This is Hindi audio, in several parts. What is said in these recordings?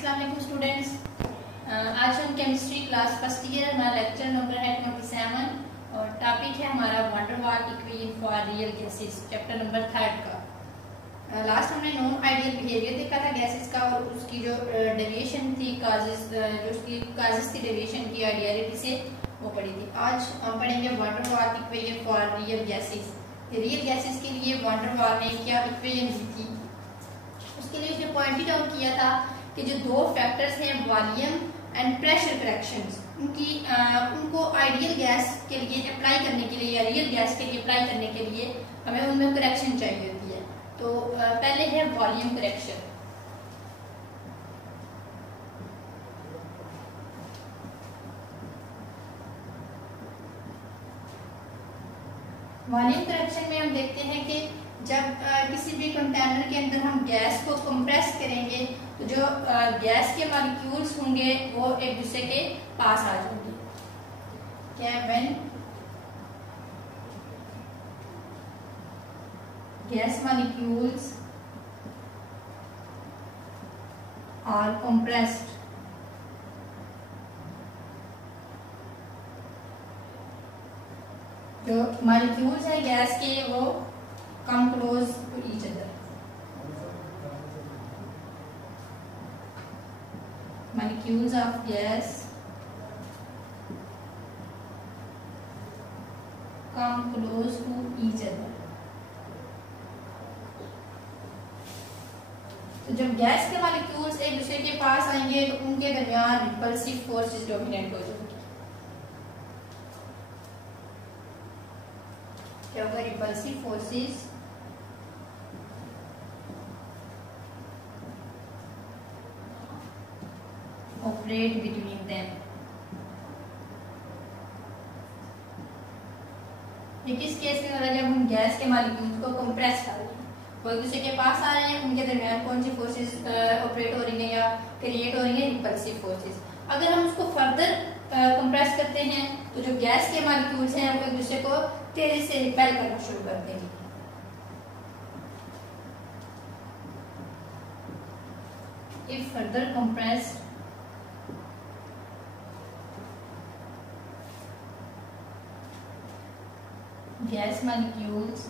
अस्सलाम वालेकुम स्टूडेंट्स। आज हम केमिस्ट्री क्लास फर्स्ट ईयर, हमारा लेक्चर नंबर है 27 और टॉपिक है हमारा वंडर वाल equation for real gases, chapter number 3 का। लास्ट हमने नॉन आइडियल बिहेवियर देखा था गैसेस का और उसकी जो डेविएशन थी काजेस, जो उसकी काजेस थी डेविएशन की आइडियलिटी से, वो पढ़ी थी। आज हम पढ़ेंगे वंडर वाल equation for real gases. Real gases के लिए वंडर वाल ने क्या इक्वेशन दी थी, उसके लिए उसने पॉइंटेड आउट किया था कि जो दो फैक्टर्स हैं वॉल्यूम एंड प्रेशर करेक्शंस, उनको आइडियल गैस के लिए अप्लाई करने के लिए या रियल गैस के लिए अप्लाई करने के लिए हमें उनमें करेक्शन चाहिए होती है। तो पहले है वॉल्यूम करेक्शन। वॉल्यूम करेक्शन में हम देखते हैं कि जब किसी भी कंटेनर के अंदर हम गैस को कंप्रेस करेंगे तो जो गैस के मॉलिक्यूल्स होंगे वो एक दूसरे के पास आ जाएंगे। क्या when gas molecules are compressed, जो मॉलिक्यूल्स है गैस के वो come close to each other. Molecules of gas come close to each other. तो जब गैस के मॉलिक्यूल्स एक दूसरे के पास आएंगे तो उनके दरमियान रिपल्सिव फोर्सेस डोमिनेट हो जाएंगी। क्या होगा? Repulsive forces operate between them। ये किस केस में हो रहा है? जब हम गैस के मॉलिक्यूल्स को कंप्रेस कर रहे हैं, वो एक दूसरे के पास आ रहे हैं, उनके दरमियान कौन सी फोर्सेस ऑपरेट हो रही हैं या क्रिएट हो रही हैं? Repulsive forces. अगर हम उसको फर्दर कंप्रेस करते हैं तो जो गैस के मॉलिक्यूल्स हैं वो एक दूसरे को तेजी से रिपेल करना शुरू कर देंगे। If further compressed, gas molecules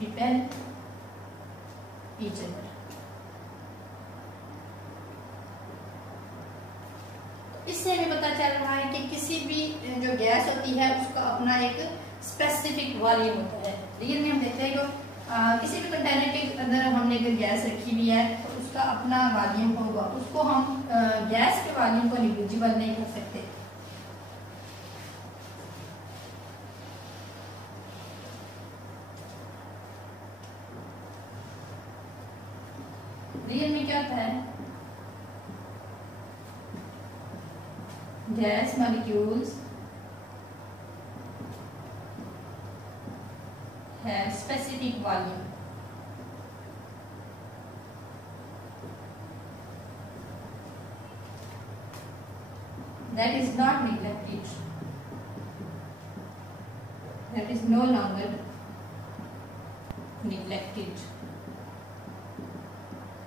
repel each other। इससे हमें पता चल रहा है कि किसी भी जो गैस होती है उसका अपना एक स्पेसिफिक वॉल्यूम होता है। रियल में हम देखते हैं कि किसी भी कंटेनर के अंदर हमने अगर गैस रखी हुई है तो उसका अपना वॉल्यूम होगा, उसको हम गैस के वॉल्यूम को निग्लिजिबल नहीं कर सकते। रियल में क्या होता है? Gas molecules have specific volume that is not neglected, that is no longer neglected।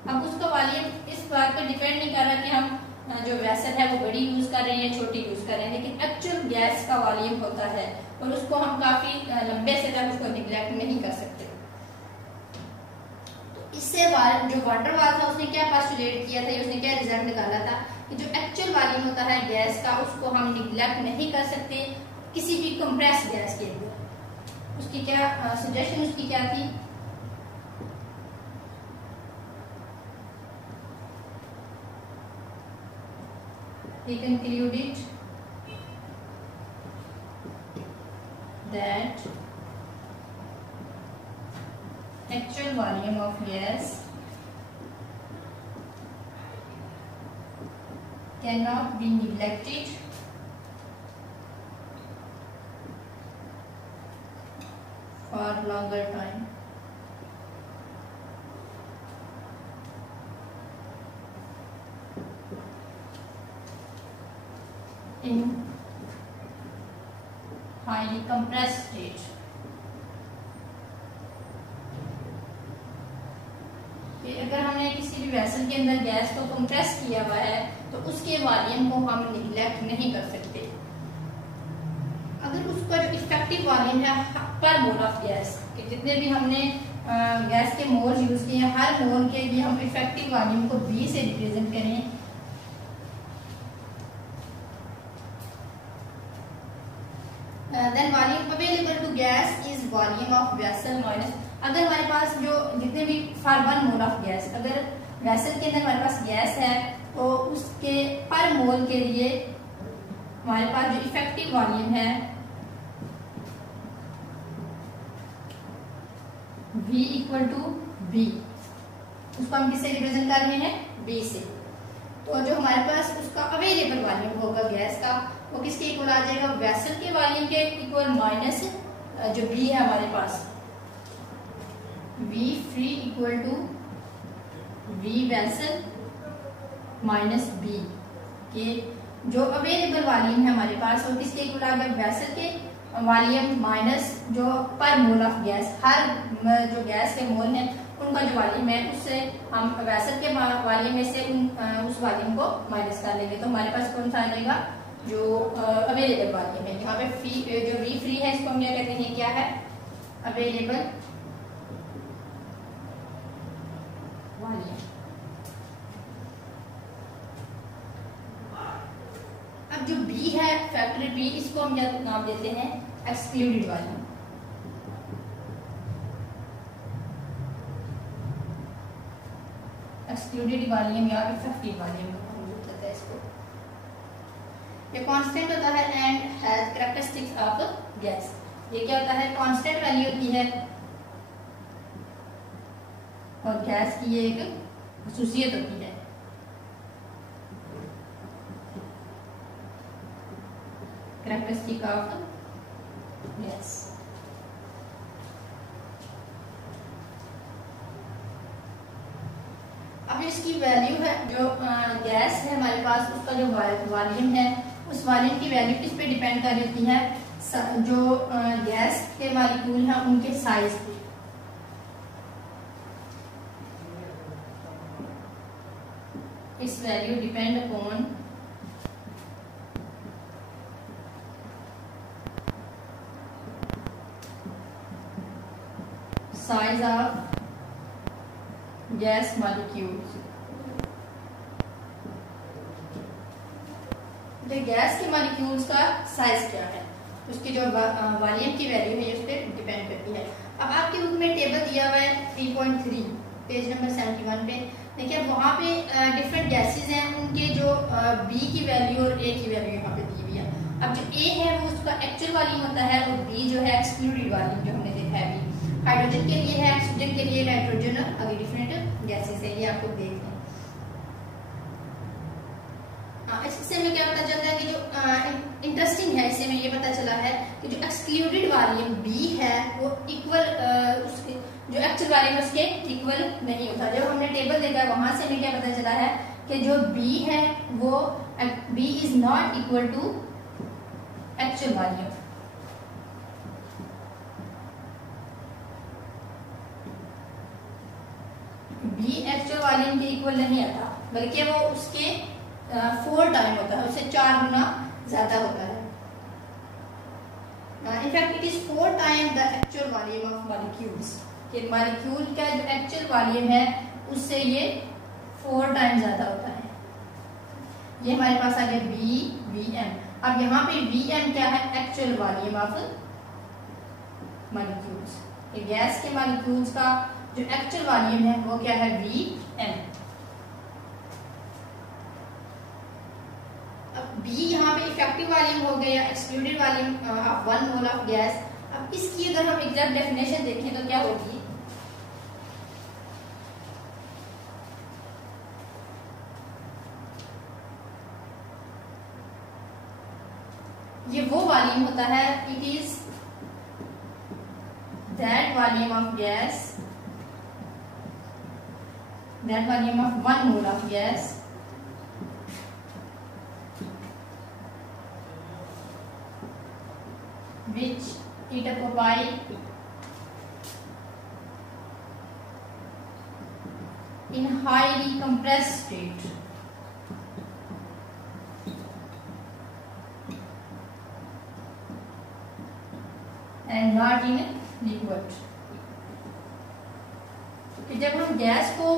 अब उसका वॉल्यूम इस बात पर डिपेंड नहीं कर रहा कि हम जो वेसल है वो बड़ी यूज कर रहे हैं छोटी यूज कर रहे हैं, लेकिन एक्चुअल गैस का वॉल्यूम होता है और उसको हम काफी लंबे से तक उसको निगलेक्ट नहीं कर सकते। तो इससे जो वंडर वाल था उसने क्या पोस्टुलेट किया था, उसने क्या रिजल्ट निकाला था कि जो एक्चुअल वॉल्यूम होता है गैस का उसको हम निगलेक्ट नहीं कर सकते किसी भी कंप्रेस गैस के अंदर। उसकी क्या सजेशन उसकी क्या थी? He concluded that actual volume of gas cannot be neglected for longer time। in highly compressed state. किसी भी वेसल के अंदर गैस को कंप्रेस किया हुआ है तो उसके वॉल्यूम को हम निगलेक्ट नहीं कर सकते। अगर उसका जो इफेक्टिव वॉल्यूम है पर मोल ऑफ गैस, कि जितने भी हमने गैस के मोल यूज किए हैं, हर मोल के लिए हम इफेक्टिव वॉल्यूम को V से रिप्रेजेंट करें, then volume available to gas is volume of vessel minus. अगर हमारे पास जो जितने भी फॉर 1 मोल ऑफ गैस, अगर वेसल के अंदर हमारे पास गैस है तो उसके पर मोल के लिए हमारे पास जो इफेक्टिव वॉल्यूम है V इक्वल टू B, उसको हम किससे रिप्रेजेंट कर रहे हैं? B से। तो जो हमारे पास उसका अवेलेबल वॉल्यूम होगा गैस का, वो किसके इक्वल आ जाएगा? वेसल के वॉल्यूम के इक्वल माइनस जो B है हमारे पास, V free equal to V vessel minus B के जो अवेलेबल वॉल्यूम है हमारे पास वो किसके इक्वल आ गया? वेसल के वॉल्यूम माइनस जो पर मोल ऑफ गैस, हर जो गैस के मोल हैं उनका जो वॉल्यूम है उससे हम वेसल के वॉल्यूम में से उस वॉल्यूम को माइनस कर लेंगे। तो हमारे पास कौन सा आ जाएगा? जो अवेलेबल वॉल्यूम है। यहाँ पे जो V फ्री है इसको हम क्या कहते हैं? क्या है? Available volume. अब जो B है फैक्टर B, इसको हम क्या नाम देते हैं? Excluded volume. एक्सक्लूडेड वॉल्यूम या इफेक्टिव वॉल्यूम होता है इसको। ये कांस्टेंट होता है and has characteristics of gas. ये क्या होता है? कांस्टेंट वैल्यू होती है और गैस की ये एक खसूसियत होती है। Characteristic of gas. अब इसकी वैल्यू है जो गैस है हमारे पास, उसका जो वॉल्यूम है उस वॉल्यूम की वैल्यू किस पे डिपेंड कर रही है? जो गैस के मॉलिक्यूल हैं उनके साइज पे। इस value depend upon size of gas molecules. Gas के मॉलिक्यूल्स का साइज क्या है, उसकी जो वॉल्यूम की वैल्यू है उस पर डिपेंड करती है। अब आपके बुक में टेबल दिया हुआ है 3.3 पेज नंबर 71 पे। देखिए वहां पे डिफरेंट गैसेस हैं, उनके जो B की वैल्यू और A की वैल्यू यहाँ पे दी हुई है। अब जो A है वो उसका एक्चुअल वॉल्यूम होता है और B जो है एक्सक्लूडेड वॉल्यूम जो हमने देखा है। हाइड्रोजन के लिए है, ऑक्सीजन के लिए नाइट्रोजन, अभी डिफरेंट गैसेस है, ये आपको देख लें। इससे हमें क्या पता चलता है कि जो इंटरेस्टिंग है, इससे हमें ये पता चला है कि जो एक्सक्लूडेड वॉल्यूम B है वो इक्वल उसके जो एक्चुअल वॉल्यूम है उसके इक्वल नहीं होता। जब हमने टेबल देखा वहां से हमें क्या पता चला है कि जो B है वो B is not equal to actual volume. B actual volume के इक्वल नहीं आता, बल्कि वो उसके 4 टाइम होता है, उससे 4 गुना ज्यादा होता है। In fact, it is 4 times the actual volume of molecules. कि मॉलिक्यूल का जो एक्चुअल वॉल्यूम है उससे ये 4 टाइम ज्यादा होता है। ये हमारे पास आ गया Vm। अब यहाँ पे Vm क्या है? Actual volume of molecules. Gas के मॉलिक्यूल्स का जो एक्चुअल वॉल्यूम है वो क्या है? Vm। अब B यहाँ पे इफेक्टिव वॉल्यूम हो गया, excluded volume of 1 mole of gas. अब इसकी अगर हम एग्जैक्ट डेफिनेशन देखें तो क्या होगी? ये वो वॉल्यूम होता है, it is that volume of gas, that volume of 1 mole of gas which it occupy, in highly compressed state and not in liquid। जब हम गैस को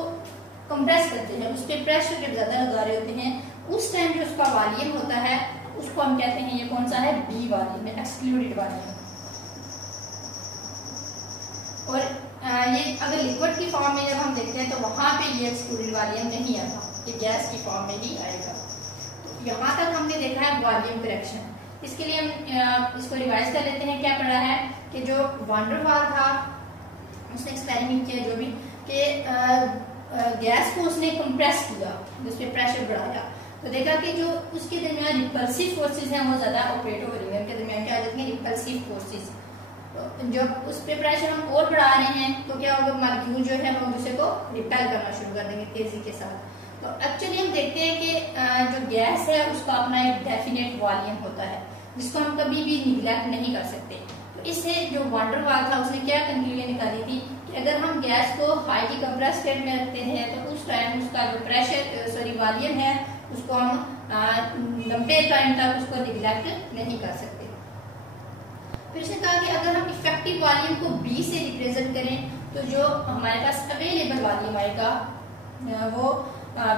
कंप्रेस करते हैं, उस पर प्रेशर जब ज्यादा लगा रहे होते हैं, उस टाइम जो उसका वॉल्यूम होता है उसको हम कहते हैं, ये कौन सा है, बी वॉल्यूम, एक्सक्लूडेड वॉल्यूम। और ये अगर लिक्विड की फॉर्म में जब हम देखते हैं तो वहां पे ये एक्सक्लूडेड वॉल्यूम नहीं आता, ये गैस की फॉर्म में ही आएगा। तो यहाँ तक हमने देखा है वॉल्यूम करेक्शन। इसके लिए हम इसको रिवाइज कर लेते हैं। क्या पढ़ा है कि जो वॉन डेर वाल था उसने एक्सपेरिमेंट किया जो भी कि गैस को उसने कंप्रेस किया, जिस पे प्रेशर बढ़ाया, तो देखा कि जो उसके दरमियान रिपल्सिव फोर्सेस हैं वो ज्यादा ऑपरेट हो रही है, उनके दरमियान क्या आ जाती है, रिपल्सिव फोर्सेस। तो जब उस पे प्रेशर हम और बढ़ा रहे हैं तो क्या होगा, मॉलिक्यूल जो है वो एक दूसरे को रिपेल करना शुरू कर देंगे तेजी के साथ। तो एक्चुअली हम देखते हैं कि जो गैस है उसका अपना एक डेफिनेट वॉल्यूम होता है जिसको हम कभी भी निगलेक्ट नहीं कर सकते। तो इससे जो वॉन डेर वाल था उसने क्या कंक्लूजन निकाली थी कि अगर हम गैस को हाईली कंप्रेस स्टेट में रखते हैं तो उस टाइम उसका जो प्रेशर वॉल्यूम है उसको हम लंबे टाइम तक उसको निगलेक्ट नहीं कर सकते। फिर इसने कहा कि अगर हम इफेक्टिव वॉल्यूम को बी से रिप्रेजेंट करें तो जो हमारे पास अवेलेबल वॉल्यूम आएगा वो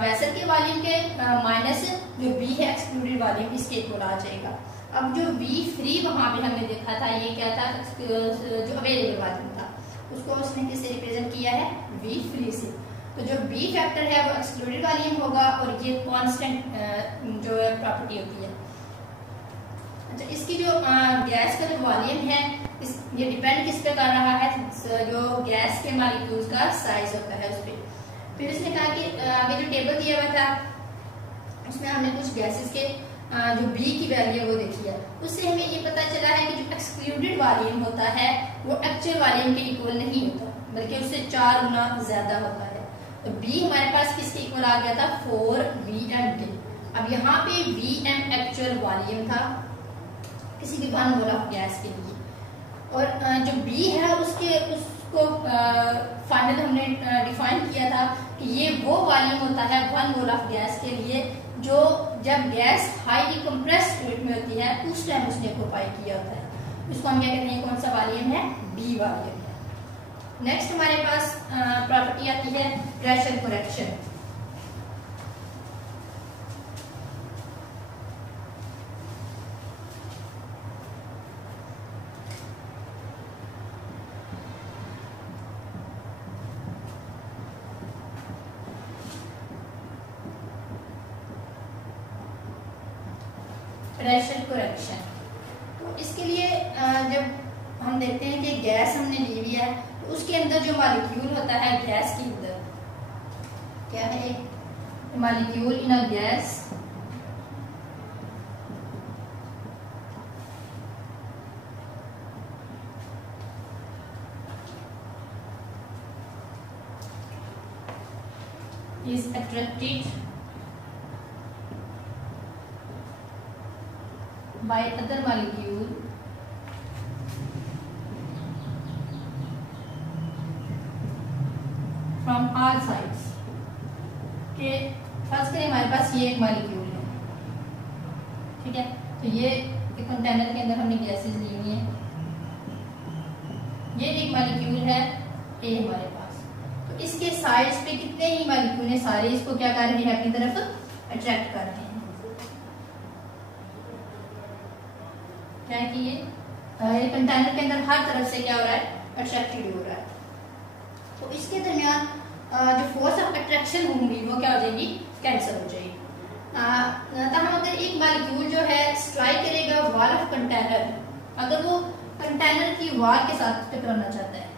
वेसल के वॉल्यूम के माइनस जो बी है एक्सक्लूडेड वॉल्यूम इसके इक्वल आ जाएगा। अब जो बी फ्री वहां पे हमने देखा था, ये क्या था, जो अवेलेबल वॉल्यूम था उसको उसने किससे रिप्रेजेंट किया है, बी फ्री से। तो जो बी फैक्टर है वो एक्सक्लूडेड वॉल्यूम होगा और ये कांस्टेंट जो प्रॉपर्टी होती है। अच्छा, इसकी जो गैस का जो वॉल्यूम है ये डिपेंड किस पे कर रहा है, जो गैस के मॉलिक्यूल्स का साइज होता है उस पे। फिर इसने कहा कि आगे जो टेबल दिया हुआ था उसमें हमने कुछ गैसेस के जो बी की वैल्यू वो देखी है, उससे हमें ये पता चला है कि जो एक्सक्लूडेड वॉल्यूम होता है वो एक्चुअल वॉल्यूम के इक्वल नहीं होता बल्कि उससे 4 गुना ज्यादा होता है। तो बी हमारे पास किसके इक्वल आ गया था, 4 VMT। अब यहाँ पे VM एक्चुअल वॉल्यूम था किसी भी वन मोल ऑफ गैस के लिए, और जो बी है उसको फाइनल हमने डिफाइन किया था कि ये वो वॉल्यूम होता है 1 मोल ऑफ गैस के लिए जो जब गैस हाईली कंप्रेस स्टेट में होती है उस टाइम उसने ऑक्यूपाई किया होता है। इसको हम क्या कहते हैं, कौन सा वॉल्यूम है, बी वॉल्यूम है। नेक्स्ट हमारे पास प्रॉपर्टी आती है प्रेशर करेक्शन। प्रेशर करेक्शन, तो इसके लिए जब हम देखते हैं कि गैस हमने ली हुई है तो उसके अंदर जो मॉलिक्यूल होता है गैस के अंदर क्या है, एक molecule in a gas is attracted by other molecule from all sides। के फर्स्ट करें हमारे पास ये एक मॉलिक्यूल है, ठीक है, तो ये एक कंटेनर के अंदर हमने गैसेस ली हुई है, ये एक मॉलिक्यूल है ए हमारे पास। तो इसके साइड्स पे कितने ही मॉलिक्यूल हैं, सारे इसको क्या कर रहे हैं, अपनी तरफ अट्रैक्ट कर रहे हैं। क्या है कि ये कंटेनर के अंदर हर तरफ से क्या हो रहा है, अट्रैक्टेड हो रहा है। तो इसके दरमियान जो फोर्स ऑफ अट्रैक्शन होंगी वो क्या हो जाएगी, कैंसिल हो जाएगी। तो हम अगर एक मॉलिक्यूल जो है स्ट्राइक करेगा वॉल ऑफ कंटेनर, अगर वो कंटेनर की वॉल के साथ टकराना चाहता है,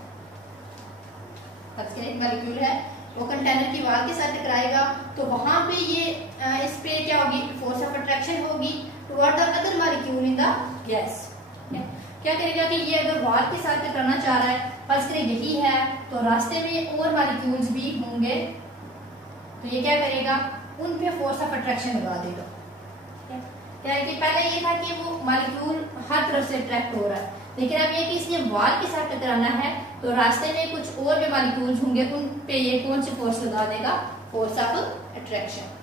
एक मॉलिक्यूल है वो कंटेनर की वॉल के साथ टकराएगा तो वहां पे ये इस पे क्या होगी, फोर्स ऑफ अट्रैक्शन होगी toward the other molecule in the gas. क्या करेगा कि ये अगर वॉल के साथ टकराना चाह रहा है, फर्स्ट करें यही है, तो रास्ते में और मॉलिक्यूल्स भी होंगे, तो ये क्या करेगा, उन पे फोर्स ऑफ अट्रैक्शन लगा देगा। क्या है कि पहले ये था कि वो मॉलिक्यूल हर तरफ से अट्रैक्ट हो रहा है, लेकिन अब ये कि इसने वॉल के साथ टकराना है तो रास्ते में कुछ और जो मॉलिक्यूल्स होंगे उन पे ये कौन सी फोर्स लगा देगा, फोर्स ऑफ अट्रैक्शन।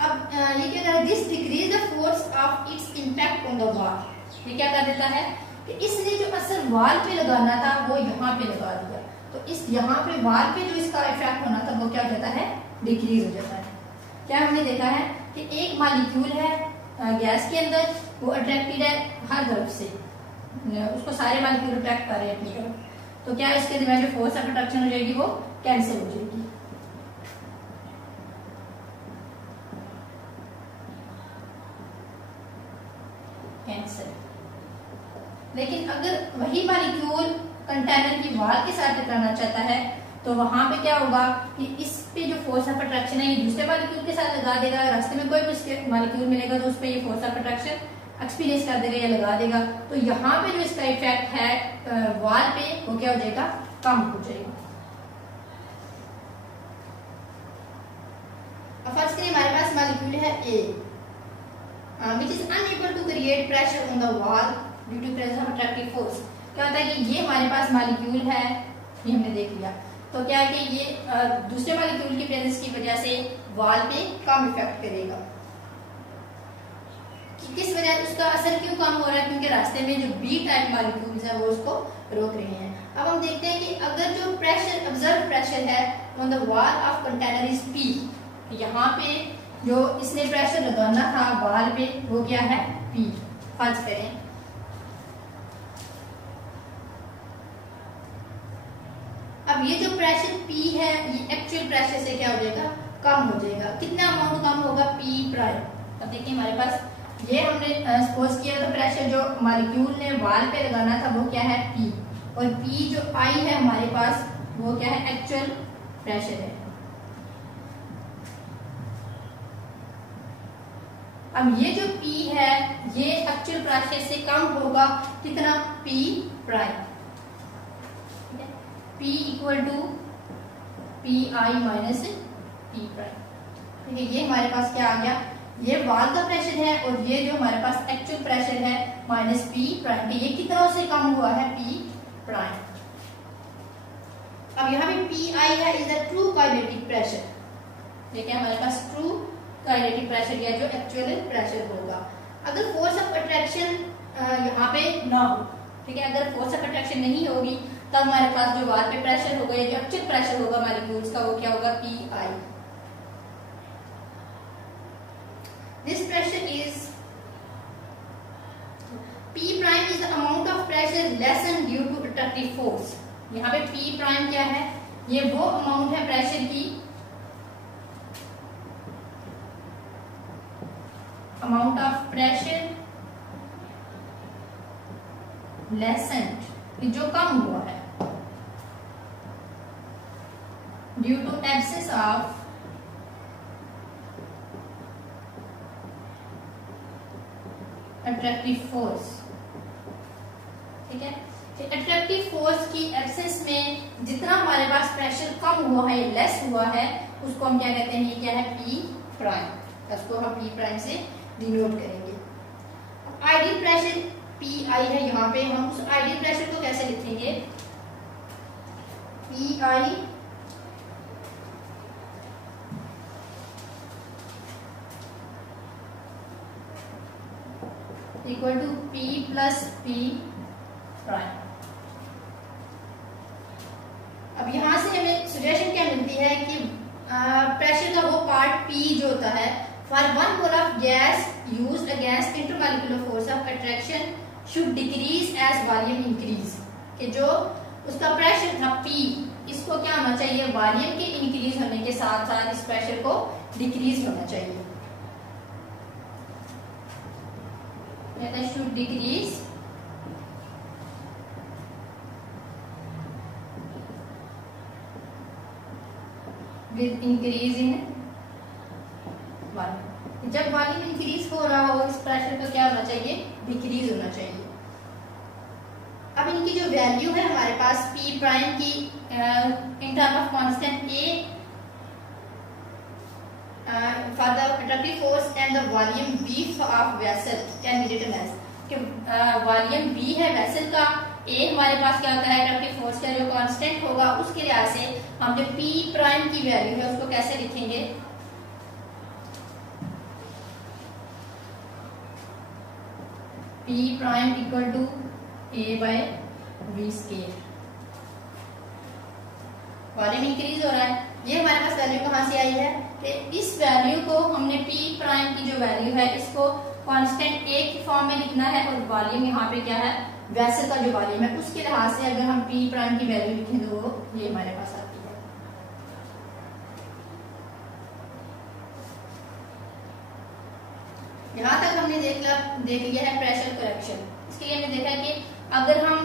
अब ये क्या कर this decrease the force of its impact on the wall. ये क्या कर देता है कि इसने जो असर वॉल पे लगाना था वो यहाँ पे लगा दिया, तो इस यहाँ पे वॉल पे जो इसका इफेक्ट होना था वो क्या हो जाता है, डिक्रीज हो जाता है। क्या हमने देखा है कि एक मॉलिक्यूल है गैस के अंदर, वो अट्रैक्टेड है हर तरफ से, उसको सारे मॉलिक्यूल अट्रैक्ट कर रहे हैं अपनी तरफ, तो क्या इसके दरमियान जो फोर्स ऑफ अट्रैक्शन हो जाएगी वो कैंसिल हो जाएगी। कैंसिल। लेकिन अगर वही मॉलिक्यूल कंटेनर की वॉल के साथ टकराना चाहता है तो वहां पे क्या होगा कि इस पे जो फोर्स ऑफ अट्रैक्शन है ये दूसरे मॉलिक्यूल के साथ लगा देगा, रास्ते में कोई भी मॉलिक्यूल मिलेगा तो उस पे ये फोर्स ऑफ अट्रैक्शन एक्सपीरियंस कर देगा या लगा देगा, तो यहाँ पे जो इसका इफेक्ट है वॉल पे वो क्या हो जाएगा, कम हो जाएगा। अब फर्स्ट करिए हमारे पास मॉलिक्यूल है ए which is unable to create pressure on the wall due to presence of attractive force। क्या होता है कि ये हमारे पास मॉलिक्यूल है, ये हमने देख लिया, तो क्या है कि ये दूसरे मॉलिक्यूल की प्रेजेंस की वजह से वॉल पे कम इफेक्ट करेगा। कि किस वजह उसका असर क्यों कम हो रहा है, क्योंकि रास्ते में जो बी टाइप मॉलिक्यूल्स है वो उसको रोक रहे हैं। अब हम देखते हैं कि अगर जो प्रेशर ऑब्जर्व प्रेशर है on the wall of container is P, यहाँ पे जो इसने प्रेशर लगाना था वॉल पे वो क्या है, पी। फर्ज करें अब ये जो प्रेशर P है ये एक्चुअल प्रेशर से क्या हो जाएगा, कम हो जाएगा। कितना अमाउंट कम होगा, P प्राइम। अब देखिए हमारे पास ये हमने सपोज किया तो प्रेशर जो मॉलिक्यूल ने वॉल पे लगाना था वो क्या है, P, और P जो I है हमारे पास वो क्या है, एक्चुअल प्रेशर है। अब ये जो P है ये एक्चुअल प्रेशर से कम होगा, कितना, P prime. P equal to P I minus P prime. ठीक है, ये हमारे पास क्या आ गया, ये वॉल का प्रेशर है और ये जो हमारे पास एक्चुअल प्रेशर है माइनस पी प्राइम, ये कितना से कम हुआ है, पी प्राइम। अब यहाँ पे पी आई है is the true kinetic pressure. देखिए हमारे पास ट्रू काइनेटिक प्रेशर या जो एक्चुअल प्रेशर होगा। अगर फोर्स ऑफ अट्रैक्शन यहाँ पे ना हो, ठीक है, अगर फोर्स ऑफ अट्रैक्शन नहीं होगी तब हमारे पास जो वॉल पे प्रेशर होगा या जो एक्चुअल प्रेशर होगा मॉलिक्यूल्स का वो क्या होगा, P I. This pressure is P prime is the amount of pressure lessen due to attractive force. यहाँ पे पी प्राइम क्या है, ये वो अमाउंट है प्रेशर की, अमाउंट ऑफ प्रेशर लेसेंट, जो कम हुआ है due to absence of attractive force. ठीक है, अट्रैक्टिव फोर्स की एब्सेंस में जितना हमारे पास प्रेशर कम हुआ है, लेस हुआ है, उसको हम क्या कहते हैं, ये क्या है, पी प्राइम। उसको हम पी प्राइम से डिनोट करेंगे। आइडियल प्रेशर पी आई है, यहाँ पे हम उस आइडियल प्रेशर को कैसे लिखेंगे, P I equal to P plus P prime. अब यहां से हमें सजेशन क्या मिलती है कि प्रेशर का वो पार्ट पी जो होता है, for one mole of gas used against intermolecular force of attraction should decrease as volume increase. कि जो उसका प्रेशर था P, इसको क्या होना चाहिए, वॉल्यूम के इंक्रीज होने के साथ साथ इस प्रेशर को डिक्रीज होना चाहिए। Should decrease with increase in volume. जब वॉल्यूम इंक्रीज हो रहा हो इस प्रेशर को क्या होना चाहिए, डिक्रीज होना चाहिए। अब इनकी जो वैल्यू है हमारे पास P प्राइम की in term of constant A for the attractive force and the volume V of vessel can be written as कि वॉल्यूम V है वेसल का, A हमारे पास क्या होता है अट्रैक्टिव फोर्स का जो कांस्टेंट होगा, उसके लिहाज से हम जो P प्राइम की वैल्यू है उसको कैसे लिखेंगे, P prime equal to A by V square. Volume increase हो रहा है, ये हमारे पास वैल्यू कहाँ से आई है कि इस वैल्यू को हमने P प्राइम की जो वैल्यू है इसको कांस्टेंट A की फॉर्म में लिखना है और वॉल्यूम यहाँ पे क्या है वेसल का जो वॉल्यूम है उसके लिहाज से अगर हम P प्राइम की वैल्यू लिखें तो वो ये हमारे पास आती है। यहाँ तक हमने देख लिया है प्रेशर करेक्शन। इसके लिए हमने देखा है कि अगर हम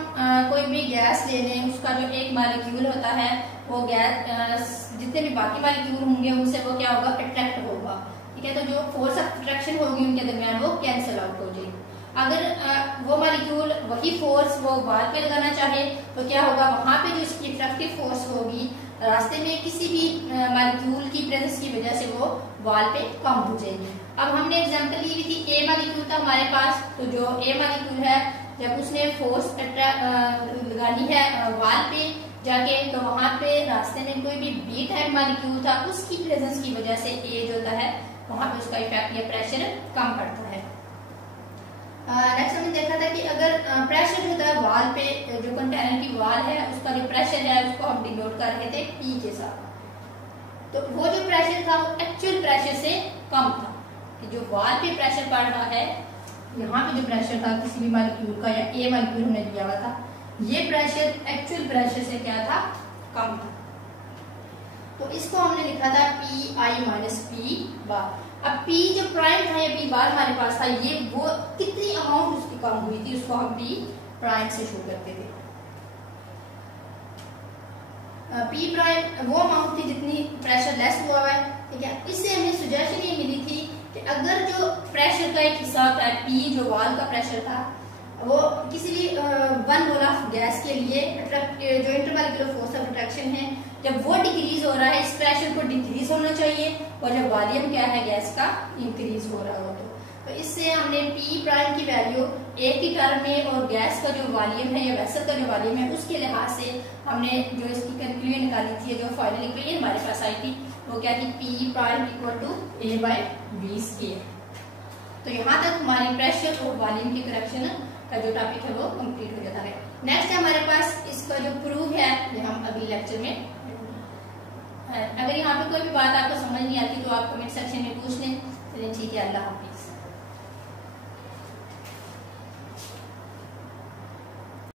कोई भी गैस ले लें, उसका जो एक मॉलिक्यूल होता है वो गैस जितने भी बाकी मॉलिक्यूल होंगे उनसे वो क्या होगा अट्रैक्ट होगा, ठीक है। तो जो फोर्स ऑफ अट्रैक्शन होगी उनके दरमियान वो कैंसिल आउट हो जाएगी। अगर वो मॉलिक्यूल वही फोर्स वो वॉल पे लगाना चाहे तो क्या होगा, वहां पे जो इसकी अट्रैक्टिव फोर्स होगी रास्ते में किसी भी मॉलिक्यूल की प्रेजेंस की वजह से वो वॉल पे कम हो जाएगी। अब हमने एग्जांपल ली हुई थी ए मॉलिक्यूल था हमारे पास, तो जो ए मॉलिक्यूल है जब उसने फोर्स लगानी है वॉल पे जाके तो वहां पे रास्ते में कोई भी बी टाइप मॉलिक्यूल था उसकी प्रेजेंस की वजह से ए जो होता है वहां पे उसका इफेक्ट या प्रेशर कम पड़ता है। नेक्स्ट हमने देखा था कि अगर प्रेशर होता है वॉल पे, जो कंटेनर की वॉल है उसका जो प्रेशर है उसको हम डिनोट कर रहे थे P के साथ, तो वो जो प्रेशर था वो एक्चुअल प्रेशर से कम था कि जो वॉल पे प्रेशर पड़ रहा है, यहाँ पे जो प्रेशर था किसी भी मॉलिक्यूल का या ए मॉलिक्यूल हमने दिया हुआ था, ये प्रेशर एक्चुअल प्रेशर से क्या था कम था। तो इसको हमने लिखा था Pi माइनस P बार। अब P जो प्राइम था या P बार हमारे पास था, ये वो कितनी अमाउंट उसकी कम हुई थी उसको हम P प्राइम से शो करते थे। P प्राइम वो अमाउंट थी जितनी प्रेशर लेस हुआ है, ठीक है। इससे हमें सजेशन ये मिली थी कि अगर जो प्रेशर का एक हिस्सा होता है P जो वॉल का प्रेशर था वो किसी भी वन मोल ऑफ गैस के लिए जो इंटरमॉलिक्यूलर फोर्स ऑफ अट्रैक्शन है जब वो डिक्रीज हो रहा है इस प्रेशर को डिक्रीज होना चाहिए और जब वॉल्यूम क्या है गैस का इंक्रीज हो रहा हो तो इससे हमने P प्राइम की वैल्यू A की टर्म में और गैस का जो वॉल्यूम है या वेसल का जो वॉल्यूम है उसके लिहाज से हमने जो इसकी कंक्लूजन निकाली थी, जो फाइनल इक्वेशन हमारे पास आई थी वो क्या थी P prime equal to A by V square. तो यहाँ तक हमारी प्रेशर और वॉल्यूम की करेक्शन का जो टॉपिक है वो कंप्लीट हो जाता है। नेक्स्ट है हमारे पास इसका जो प्रूफ है ये हम अगले लेक्चर में। अगर यहाँ पे कोई भी बात आपको समझ नहीं आती तो आप कमेंट सेक्शन में पूछ लें। चलिए ठीक है, अल्लाह हाफिज।